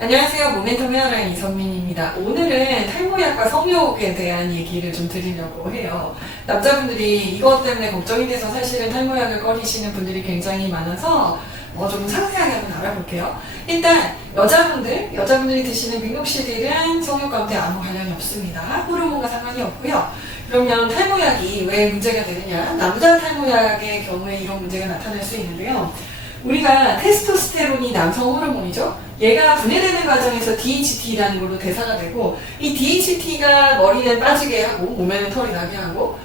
안녕하세요. 모멘텀 헤어라인 이선민입니다. 오늘은 탈모약과 성욕에 대한 얘기를 좀 드리려고 해요. 남자분들이 이것 때문에 걱정이 돼서 사실은 탈모약을 꺼리시는 분들이 굉장히 많아서 좀 상세하게 한번 알아볼게요. 일단 여자분들이 드시는 미녹시딜은 성욕과한테 아무 관련이 없습니다. 호르몬과 상관이 없고요. 그러면 탈모약이 왜 문제가 되느냐? 남자 탈모약의 경우에 이런 문제가 나타날 수 있는데요. 우리가 테스토스테론이 남성 호르몬이죠. 얘가 분해되는 과정에서 DHT라는 걸로 대사가 되고, 이 DHT가 머리는 빠지게 하고 몸에는 털이 나게 하고,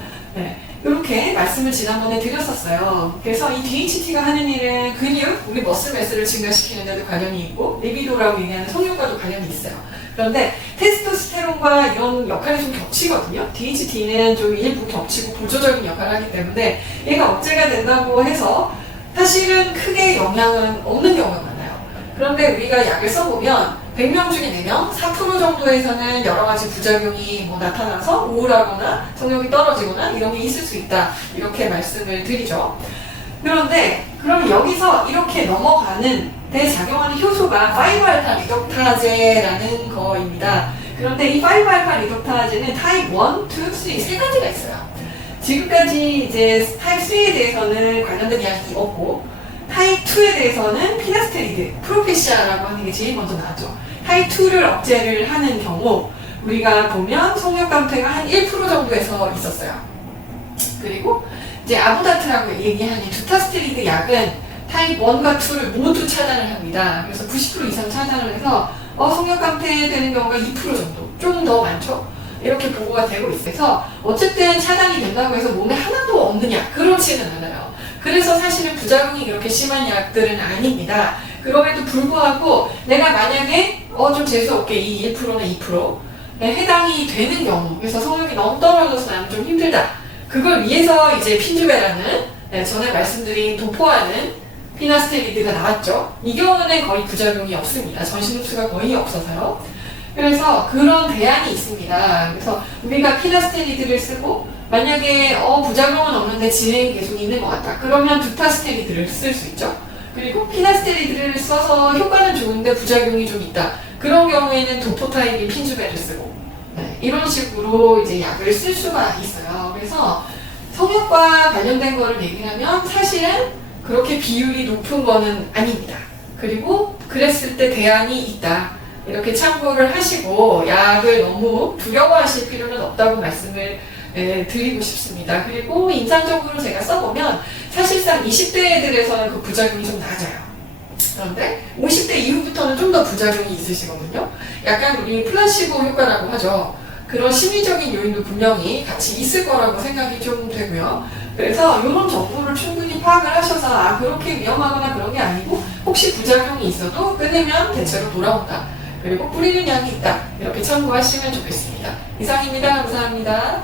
이렇게 말씀을 지난번에 드렸었어요. 그래서 이 DHT가 하는 일은 근육, 우리 머슬매스를 증가시키는 데도 관련이 있고, 리비도라고 얘기하는 성욕과도 관련이 있어요. 그런데 테스토스테론과 이런 역할이 좀 겹치거든요. DHT는 좀 일부 겹치고 보조적인 역할을 하기 때문에 얘가 억제가 된다고 해서 사실은 크게 영향은 없는 경우가 많아요. 그런데 우리가 약을 써보면 100명 중에 4명, 4% 정도에서는 여러 가지 부작용이 나타나서 우울하거나 성욕이 떨어지거나 이런 게 있을 수 있다. 이렇게 말씀을 드리죠. 그런데 그럼 여기서 이렇게 넘어가는 데 작용하는 효소가 5알파 리덕타제라는 거입니다. 그런데 이 5알파 리덕타제는 타입 1, 2, 3 세 가지가 있어요. 지금까지 이제 타입 3에 대해서는 관련된 이야기 없고, 타입 2에 대해서는 피나스테리드, 프로페시아라고 하는 게 제일 먼저 나왔죠. 타입 2를 억제를 하는 경우 우리가 보면 성욕 감퇴가 한 1% 정도에서 있었어요. 그리고 이제 아보다트라고 얘기하는 두타스테리드 약은 타입 1과 2를 모두 차단을 합니다. 그래서 90% 이상 차단을 해서 성욕 감퇴되는 경우가 2% 정도, 좀 더 많죠. 이렇게 보고가 되고 있어서 어쨌든 차단이 된다고 해서 몸에 하나도 없는 약, 그렇지는 않아요. 그래서 사실은 부작용이 그렇게 심한 약들은 아닙니다. 그럼에도 불구하고 내가 만약에 좀 재수없게 이 1%나 2%에 해당이 되는 경우, 그래서 성욕이 너무 떨어져서 나는 좀 힘들다. 그걸 위해서 이제 핀주베라는 전에 말씀드린 도포하는 피나스테리드가 나왔죠. 이 경우는 거의 부작용이 없습니다. 전신 흡수가 거의 없어서요. 그래서 그런 대안이 있습니다. 그래서 우리가 피나스테리드를 쓰고 만약에 부작용은 없는데 진행이 계속 있는 것 같다. 그러면 두타스테리드를 쓸 수 있죠. 그리고 피나스테리드를 써서 효과는 좋은데 부작용이 좀 있다. 그런 경우에는 도포 타입인 핀주베를 쓰고 이런 식으로 이제 약을 쓸 수가 있어요. 그래서 성욕과 관련된 거를 얘기하면 사실은 그렇게 비율이 높은 거는 아닙니다. 그리고 그랬을 때 대안이 있다. 이렇게 참고를 하시고 약을 너무 두려워하실 필요는 없다고 말씀을 드리고 싶습니다. 그리고 임상적으로 제가 써보면 사실상 20대 애들에서는 그 부작용이 좀 낮아요. 그런데 50대 이후부터는 좀 더 부작용이 있으시거든요. 약간 우리 플라시보 효과라고 하죠. 그런 심리적인 요인도 분명히 같이 있을 거라고 생각이 좀 되고요. 그래서 이런 정보를 충분히 파악을 하셔서 그렇게 위험하거나 그런 게 아니고 혹시 부작용이 있어도 끊으면 대체로 돌아온다. 그리고 뿌리는 약이 있다. 이렇게 참고하시면 좋겠습니다. 이상입니다. 감사합니다.